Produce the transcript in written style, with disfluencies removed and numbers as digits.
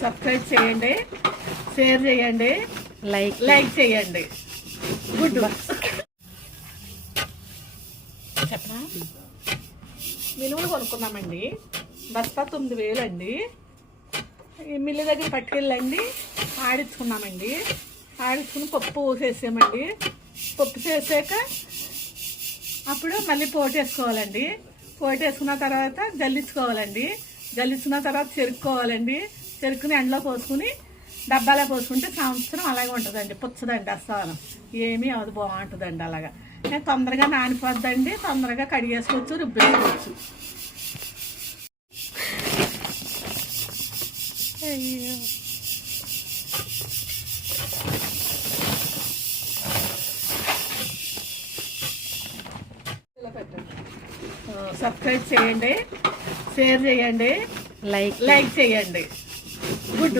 Subscribe చేయండి, share చేయండి, like చేయండి. గుడ్ చెప్పనా? మినుములు కొనుక్కున్నామండి. బస్తా 9,000 అండి. మిల్లు దగ్గర పట్టుకెళ్ళండి, ఆడించుకున్నామండి. ఆడించుకుని పప్పు వేసేసామండి. పప్పు చేసాక అప్పుడు మళ్ళీ పోటేసుకోవాలండి. పోటేసుకున్న తర్వాత జల్లించుకోవాలండి. జల్లించుకున్న తర్వాత చెరుక్కోవాలండి. చెరుకుని ఎండలో పోసుకుని డబ్బాలో పోసుకుంటే సంవత్సరం అలాగే ఉంటుందండి. పుచ్చదండి అస్సలు ఏమీ అది బాగుంటుందండి. అలాగా తొందరగా నానిపోద్దండి. తొందరగా కడిగేసుకోవచ్చు, రుబ్బేసుకోవచ్చు. అయ్యో సబ్స్క్రైబ్ చేయండి, షేర్ చేయండి, లైక్ చేయండి. గుడ్